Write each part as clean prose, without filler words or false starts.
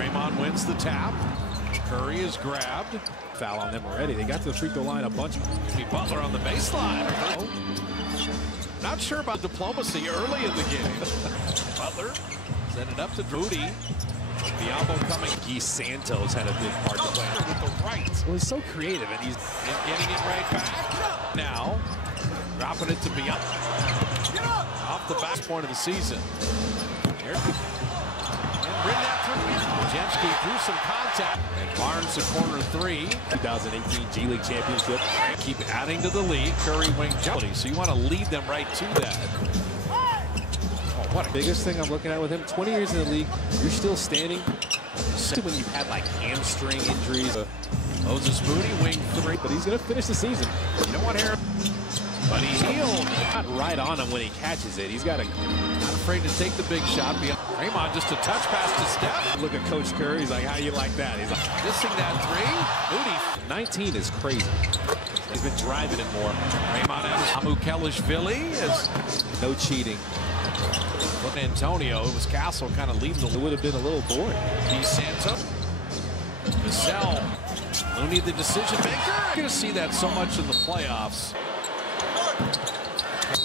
Draymond wins the tap. Curry is grabbed. Foul on them already. They got to the free throw line a bunch. Jimmy Butler on the baseline. Not sure about diplomacy early in the game. Butler sent it up to Rudy. Diablo coming. Guy Santos had a big part to play with the right. Well, he's so creative, and he's getting it right back. Now, dropping it to Bianca. Off the back point of the season. Here. And bring that through. Jemski threw some contact. And Barnes to corner three. 2018 G League Championship. Keep adding to the lead. Curry wing jump. So you want to lead them right to that. What biggest thing I'm looking at with him, 20 years in the league, you're still standing. When you've had like hamstring injuries. Moses Moody, wing three. But he's going to finish the season. You don't want to hear but he healed. Not right on him when he catches it. He's got to. Not afraid to take the big shot. Draymond just a touch pass to Steph. Look at Coach Curry. He's like, how you like that? He's like, missing that three. Moody. 19 is crazy. He's been driving it more. Draymond out. Amukelishvili is no cheating. Look at Antonio. It was Castle kind of leading the. It would have been a little boring. Guy Santos. Vassell. Looney the decision maker. You're going to see that so much in the playoffs.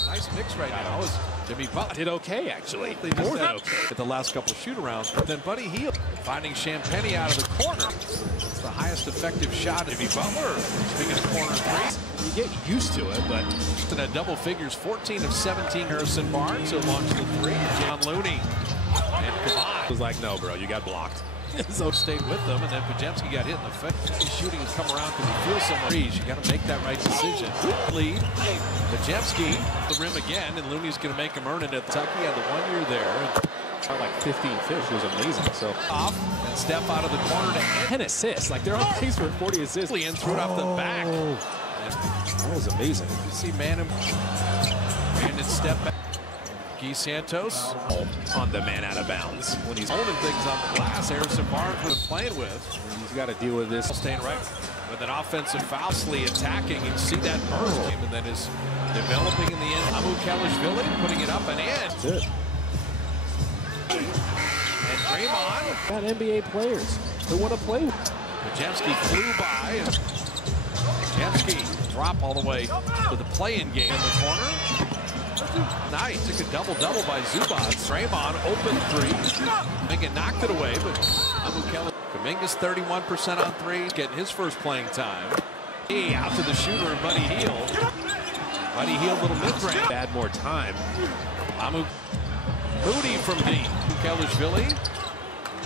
Nice mix right now. Is Jimmy Butler did okay actually. They did okay at the last couple of shoot-arounds. But then Buddy Hield finding Champagny out of the corner. It's the highest effective shot. Jimmy Butler speaking of corner three. You get used to it, but just in a double figures, 14 of 17. Harrison Barnes who launched the three. John Looney and Kavai was like, no, bro, you got blocked. So stayed with them, and then Pajemski got hit in the face. His shooting has come around because he feels somewhere. You got to make that right decision. Lead. Pajemski the rim again, and Looney's going to make him earn it at Kentucky. He had the 1 year there. Shot like 15 fish. It was amazing. So off and step out of the corner to 10 assists. Like they're on pace for 40 assists. And threw it off the back. That was amazing. You see Manning step back. Guy Santos on the man out of bounds. When he's holding things on the glass, Harrison Barnes was playing with. He's got to deal with this. Staying right with an offensive foul, attacking. You see that burst game, and then is developing in the end. Amukelishvili putting it up and in. That's it. And Draymond. Got NBA players who want to play. Pajemski flew by. And Pajemski drop all the way to the play-in game in the corner. Nice, took a double-double by Zubac. Draymond open three. Minga knocked it away, but Kuminga's 31% on three, getting his first playing time. Out to the shooter and Buddy Hield. Buddy Hield, little mid-range. Add more time. Moody from deep. Amukelishvili.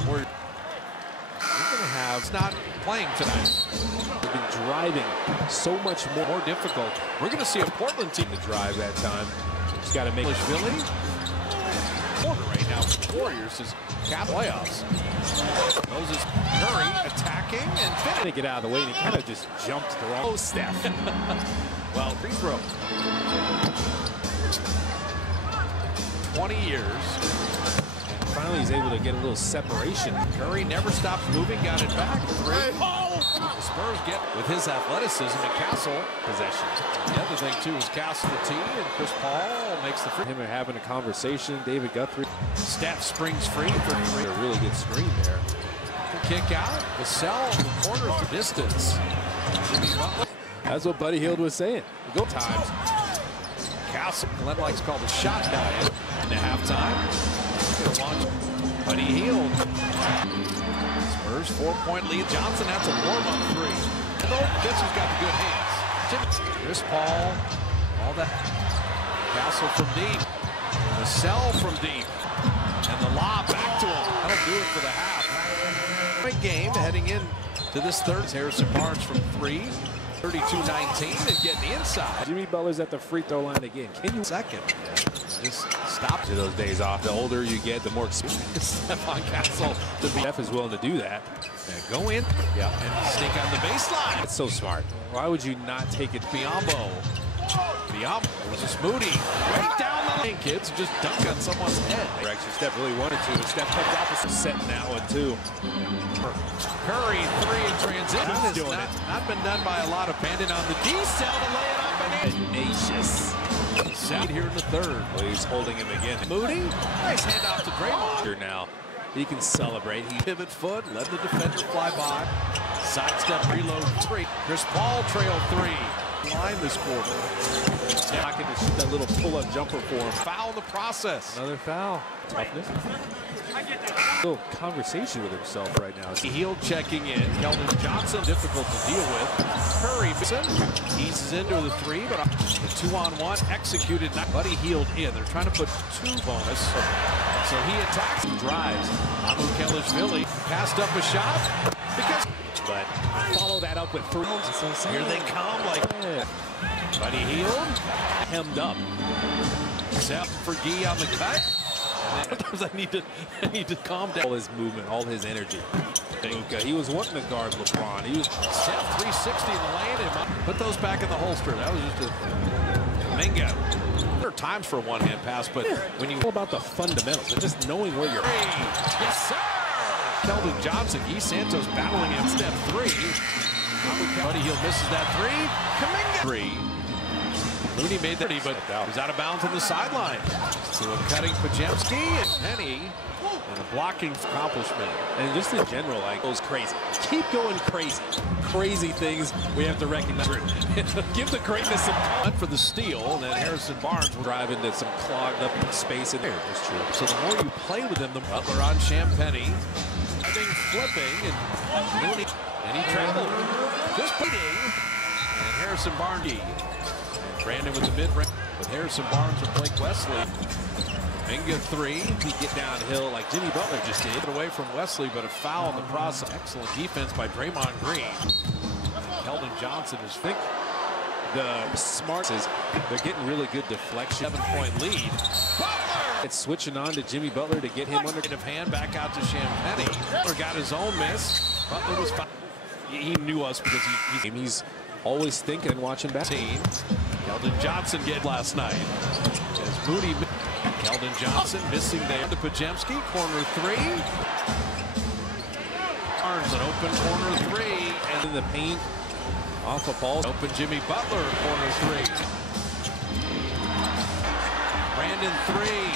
We're going to have. It's not playing tonight. They've been driving so much more difficult. We're going to see a Portland team to drive that time. Just got to make Philly corner right now for the Warriors is cap playoffs. Moses Curry attacking and finishing. Get out of the way, and he kind of just jumped the wrong step. Well, free throw. 20 years. And finally, he's able to get a little separation. Curry never stops moving, got it back. Three. The Spurs get with his athleticism and Castle possession. The other thing too is Castle the tee, and Chris Paul makes the free. Him are having a conversation. David Guthrie. Steph springs free for three. A really good screen there. Kick out. Vassell in the corner of the distance. That's what Buddy Hield was saying. Go times. Castle. Glenn likes called the shot diet in the halftime. Buddy Hield. Spurs 4-point lead. Johnson has a warm-up three. Guess who's got the good hands? Chris Paul. All that. Castle from deep. Vassell from deep. And the lob back to him. That'll do it for the half. Great game heading in to this third. Harrison Barnes from three. 32-19 and getting the inside. Jimmy Butler's at the free throw line again. Can you second? Just stop to those days off. The older you get, the more experience. Stephon Castle to be. Steph is willing to do that. And go in. Yeah. And sneak on the baseline. That's so smart. Why would you not take it? Biombo. Was this Moody? Right down the lane, kids. Just dunk on someone's head. Actually, Steph really wanted to. But Steph comes opposite setting that one too. Curry, three in transition. Has doing not been done by a lot of bandit on the D-cell to lay it up and in. Tenacious. Set here in the third. Well, he's holding him again. Moody, nice handoff to Draymond. Now, he can celebrate. He pivot foot, let the defender fly by. Sidestep, reload, three. Chris Paul trail three. Line this quarter. not going to shoot that little pull-up jumper for him. Foul in the process. Another foul. Toughness. Little conversation with himself right now. Heel checking in. Keldon Johnson, difficult to deal with. Curry eases into the three, but the 2-on-1 executed. Buddy healed in. They're trying to put two bonus. So he attacks and drives. Amu Kelishvili passed up a shot. But follow that up with three. Here they come. Buddy healed. Hemmed up. Except for Gee on the cut. Sometimes I need to calm down. All his movement, all his energy. Luka, he was wanting to guard LeBron. He was Steph 360 in the lane and put those back in the holster. That was just a Mingo. There are times for a one-hand pass, but when you all about the fundamentals and just knowing where you're at. Yes, sir! Keldon Johnson, Guy Santos battling at step three. Buddy Hield misses that three. Kuminga. Three. Looney made that, but was out of bounds on the sideline. So a cutting Pajemski and Penny. And a blocking accomplishment. And just in general, goes crazy. Keep going crazy. Crazy things we have to recognize. Give the greatness some time for the steal. And then Harrison Barnes will drive into some clogged up space in there. That's true. So the more you play with him, the Butler on Champagny. I think flipping and Looney. And he traveled. Just beating. And Harrison Barnes. Brandon with the mid-range. With Harrison Barnes and Blake Wesley. Minga three. He get downhill like Jimmy Butler just did. Away from Wesley, but a foul in the process. Excellent defense by Draymond Green. Keldon Johnson is think the smarts is they're getting really good deflection. 7-point lead. Butler! It's switching on to Jimmy Butler to get him under of hand back out to Champagny. Butler got his own miss. Butler was fine. He knew us because he's always thinking and watching back. Keldon Johnson get last night. As Moody. Keldon Johnson missing there to Pajemski, corner three. Barnes an open corner three. And in the paint, off a ball. Open Jimmy Butler, corner three. Brandon three.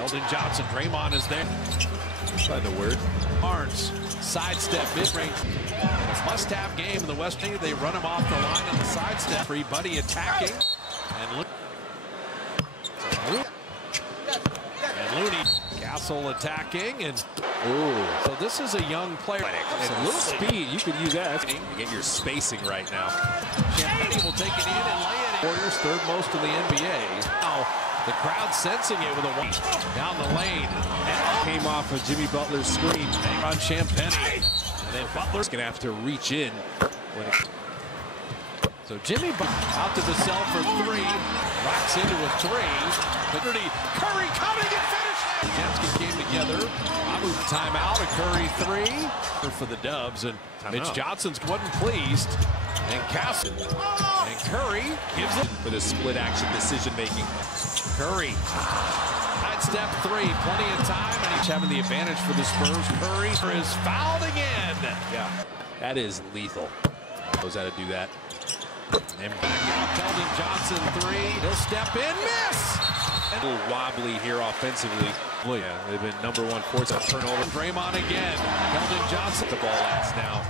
Keldon Johnson, Draymond is there. Find the word. Barnes, sidestep, mid-range. Must-have game in the West. They run him off the line on the sidestep. Free Buddy attacking. And Looney, Castle attacking, and so this is a young player. And little speed, you could use that to get your spacing right now. Champagny will take it in and lay it in. Warriors third most in the NBA. Now the crowd sensing it with a one down the lane. And came off of Jimmy Butler's screen on Champagny, and then Butler's gonna have to reach in. So Jimmy out to the cell for three, rocks into a three. Curry coming and finishing. Jamski came together. Amu timeout, a Curry three for the Dubs, and Mitch Johnson's wasn't pleased. And Castle and Curry gives it for the split action decision making. Curry, sidestep three, plenty of time, and he's having the advantage for the Spurs. Curry is fouled again. Yeah, that is lethal. Knows how to do that. And back out, Keldon Johnson three. He'll step in, miss. A little wobbly here offensively. Yeah, they've been number one force of turnover. Draymond again. Keldon Johnson. The ball last now.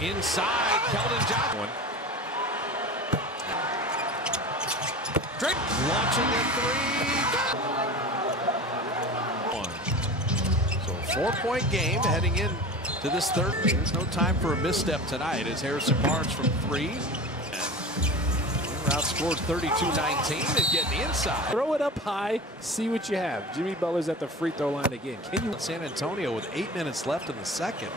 Inside, Keldon Johnson. Drake launching a three. So a 4-point game heading in to this third. There's no time for a misstep tonight as Harrison Barnes from three. Outscored 32-19 and getting the inside. Throw it up high, see what you have. Jimmy Butler's at the free throw line again. Can you? San Antonio with 8 minutes left in the second.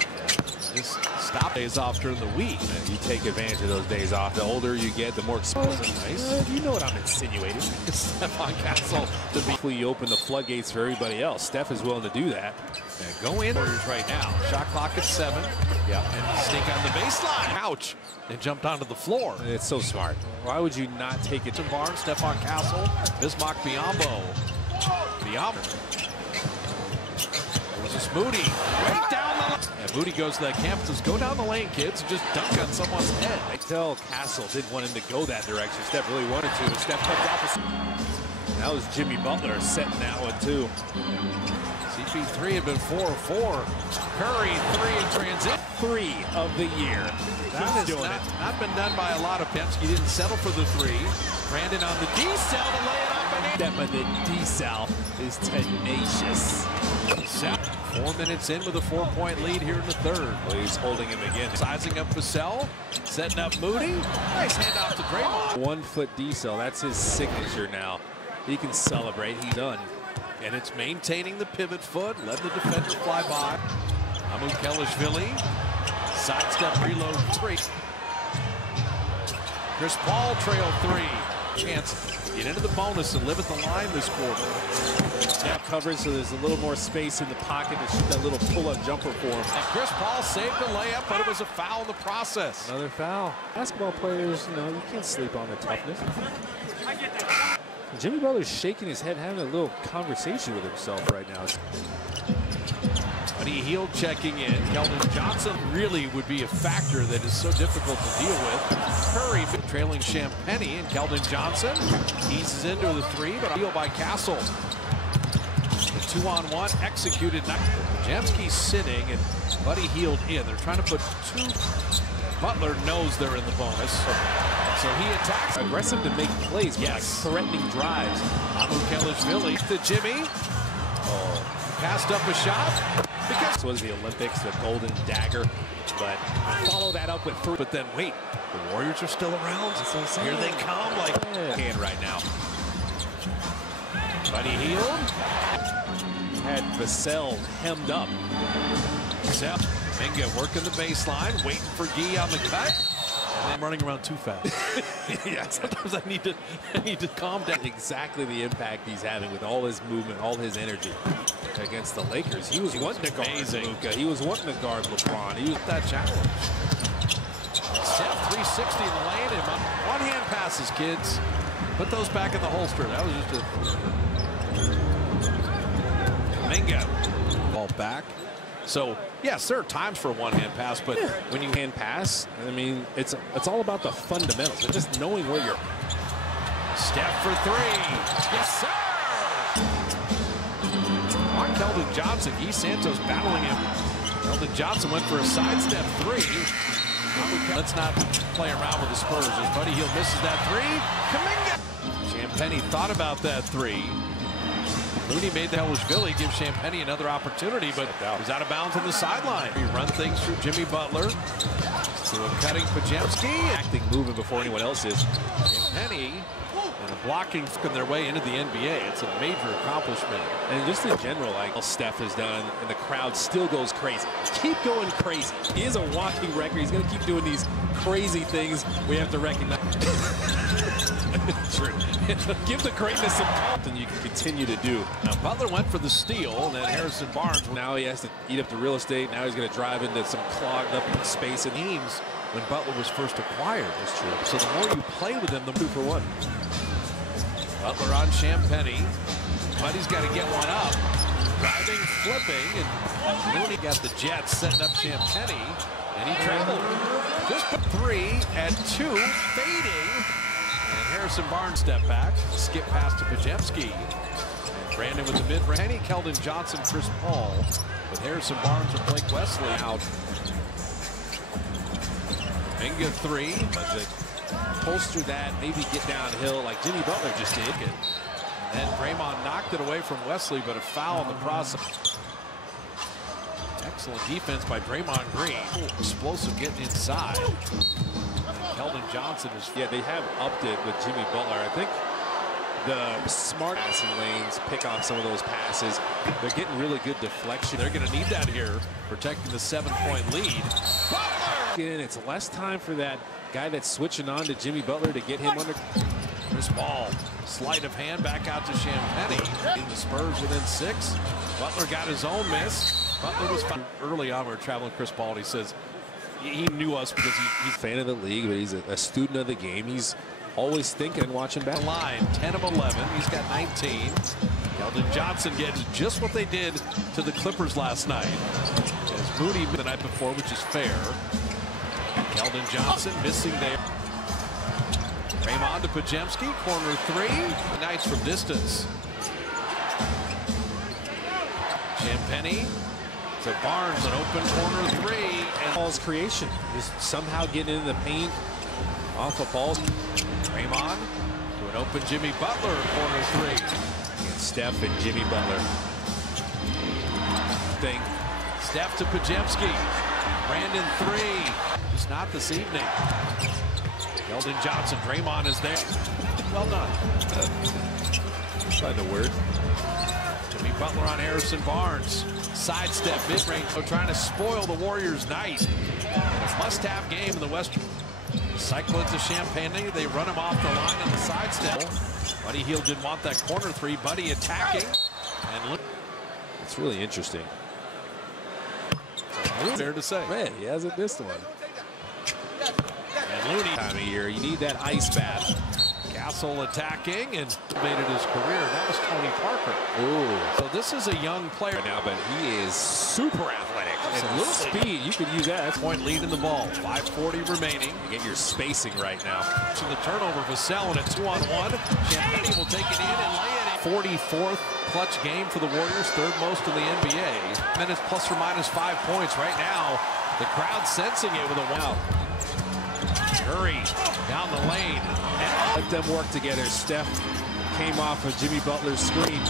Just stop days off during the week. You take advantage of those days off. The older you get, the more exposed. Nice. You know what I'm insinuating. Stephon Castle to be. Hopefully you open the floodgates for everybody else. Steph is willing to do that. And go in Warriors right now. Shot clock at 7. Yeah. And sneak on the baseline. Ouch. And jumped onto the floor. It's so smart. Why would you not take it to Barnes, Stephon Castle, Bismack Biyombo. There's this Moody right down the lane. And Moody goes to that campus, says, go down the lane, kids, and just dunk on someone's head. I tell Castle didn't want him to go that direction. Steph really wanted to, but Steph comes opposite. That was Jimmy Butler setting that one too. CP3 had been 4 of 4. Curry, 3 in transition. 3 of the year. That has not been done by a lot of pimps. He didn't settle for the 3. Brandon on the D-cell to lay it up. But the D-cell is tenacious. 4 minutes in with a 4-point lead here in the third. Well, he's holding him again. Sizing up Vassell, setting up Moody. Nice handoff to Draymond. 1-foot D-cell, that's his signature now. He can celebrate, he's done. And it's maintaining the pivot foot, let the defender fly by. Kelishvili, sidestep reload 3. Chris Paul trail 3. Chance to get into the bonus and live at the line this quarter. Now coverage, so there's a little more space in the pocket to shoot that little pull-up jumper for him. And Chris Paul saved the layup, but it was a foul in the process. Another foul. Basketball players, you know, you can't sleep on the toughness. Jimmy Butler's shaking his head, having a little conversation with himself right now. Buddy Hield checking in. Keldon Johnson really would be a factor that is so difficult to deal with. Curry trailing Champagnie, and Keldon Johnson eases into the 3, but a deal by Castle. The 2-on-1 executed. Pajemski's sitting and Buddy Hield in. They're trying to put 2. Butler knows they're in the bonus. So he attacks. Aggressive to make plays, yes. Like threatening drives. Kelishvili to Jimmy. Passed up a shot. Because this was the Olympics, the golden dagger. But follow that up with 3. But then wait, the Warriors are still around. Here they come, like hand right now. Buddy Hield. Had Vassell hemmed up. Minga working the baseline, waiting for Gee on the cut. And then running around too fast. Yeah, sometimes I need to calm down. Exactly the impact he's having with all his movement, all his energy against the Lakers. He was wanting to guard Luka. He was wanting to guard LeBron. He was that challenge. Steph 360 in the lane and one-hand passes, kids. Put those back in the holster. That was just a Minga. Ball back. So, yes, there are times for a one-hand pass, but when you hand pass, I mean, it's all about the fundamentals. It's just knowing where you're. Steph for 3. Yes, sir! On Keldon Johnson, Guy Santos battling him. Keldon Johnson went for a sidestep 3. Let's not play around with the Spurs as Buddy Hield misses that 3. Kuminga! Champagnie thought about that 3. Mooney made the Kelishvili, give Champagnie another opportunity, but was out of bounds on the sideline. We run things through Jimmy Butler. So a cutting Pajemski. Acting, moving before anyone else is. Champagnie and a blocking their way into the NBA. It's a major accomplishment. And just in general, like Steph has done, and the crowd still goes crazy. Keep going crazy. He is a walking record. He's going to keep doing these crazy things. We have to recognize. True. Give the greatness some something you can continue to do. Now Butler went for the steal, and then Harrison Barnes. Now he has to eat up the real estate. Now he's going to drive into some clogged up space and teams when Butler was first acquired. That's true. So the more you play with him, the 2 for 1. Butler on Champagnie. Buddy's got to get one up. Driving, flipping, and Mooney got the Jets setting up Champagnie, and he traveled. Just put 3 at 2, fading. And Harrison Barnes step back, skip pass to Pajemski. Brandon with the mid-range. Keldon Johnson, Chris Paul, with Harrison Barnes and Blake Wesley out. Minga 3. But holster that, maybe get downhill like Jimmy Butler just did. And Draymond knocked it away from Wesley, but a foul in the process. Excellent defense by Draymond Green. Explosive getting inside. Keldon Johnson is. Yeah, they have upped it with Jimmy Butler. I think the smart passing lanes pick off some of those passes. They're getting really good deflection. They're going to need that here, protecting the 7-point lead. Butler! It's less time for that guy that's switching on to Jimmy Butler to get him under. Chris Paul, sleight of hand back out to Champagnie. In the Spurs within 6. Butler got his own miss. Butler was fine. Early on, we were traveling Chris Paul, and he says he knew us because he's a fan of the league, but he's a student of the game. He's always thinking and watching back. Line 10 of 11. He's got 19. Keldon Johnson gets just what they did to the Clippers last night. As Moody the night before, which is fair. Keldon Johnson missing there. Draymond to Pajemski, corner 3. Nice from distance. Champagnie to Barnes, an open corner three. And Paul's creation, just somehow getting into the paint off of balls. Draymond to an open Jimmy Butler, corner three. And Steph and Jimmy Butler. Steph to Pajemski. Brandon three. It's not this evening. Keldon Johnson, Draymond is there. Well done. Find a word. Jimmy Butler on Harrison Barnes. Sidestep, mid-range, trying to spoil the Warriors' night. A must-have game in the Western. Cycle into Champagnie. They run him off the line on the sidestep. Buddy Hield didn't want that corner three. Buddy attacking. And it's really interesting. Fair to say. Man, he hasn't missed one. And Looney. Time of year, you need that ice bath. Castle attacking and elevated his career. That was Tony Parker. Ooh. So this is a young player Now, but he is super athletic. And And little speed, you could use that. That's point lead in the ball. 5:40 remaining. You get your spacing right now. To the turnover, Vassell and a 2-on-1. Champagnie will take it in and lay it in. 44th clutch game for the Warriors, third most in the NBA. Minutes plus or minus 5 points right now. The crowd sensing it with a wow. Curry down the lane. And Let them work together. Steph came off of Jimmy Butler's screen.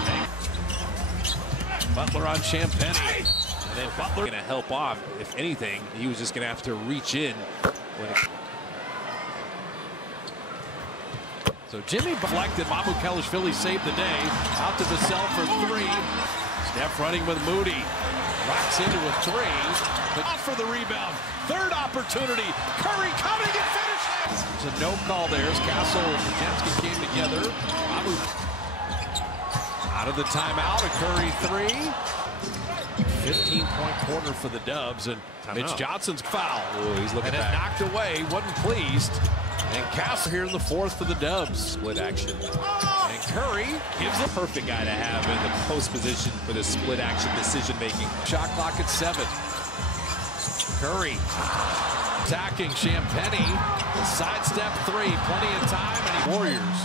Butler on Champagnie. And then Butler Going to help off. If anything, he was just going to have to reach in. So Jimmy deflected. Mamu Kelishvili saved the day. Out to Vassell for three. Steph running with Moody. Rocks into a three. But off for the rebound. Third opportunity. Curry coming and finishes. There's a no call there as Castle and Pajemski came together. Mamu out of the timeout. A Curry three. 15-point quarter for the Dubs. And Mitch Johnson's foul. Ooh, he's looking and back. it knocked away. Wasn't pleased. And Castle here in the fourth for the Dubs. Split action. And Curry gives The perfect guy to have in the post position for the split action decision making. shot clock at 7. Curry attacking Champagnie. The sidestep three. Plenty of time. And Warriors.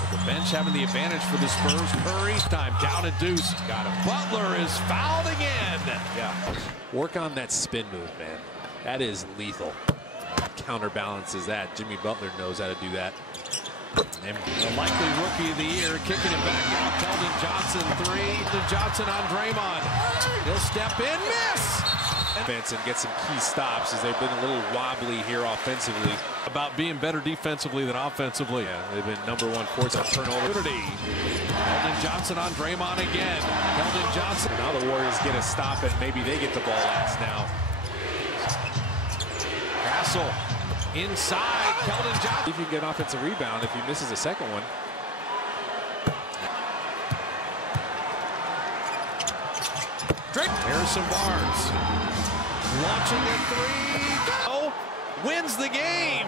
With the bench having the advantage for the Spurs. Curry time down and deuce. Got him. Butler is fouled again. Yeah. Work on that spin move, man. That is lethal. Counterbalances that. Jimmy Butler knows how to do that. And the likely rookie of the year, kicking it back out. Keldon Johnson three. Keldon Johnson on Draymond. He'll step in, miss. Defense and get some key stops as they've been a little wobbly here offensively. About being better defensively than offensively. Yeah, they've been #1 force of turnover. Keldon Johnson on Draymond again. Keldon Johnson. Now the Warriors get a stop and maybe they get the ball last now. Castle inside. Keldon Johnson. If you get an offensive rebound, if he misses a second one. Harrison Barnes launching a three. Wins the game.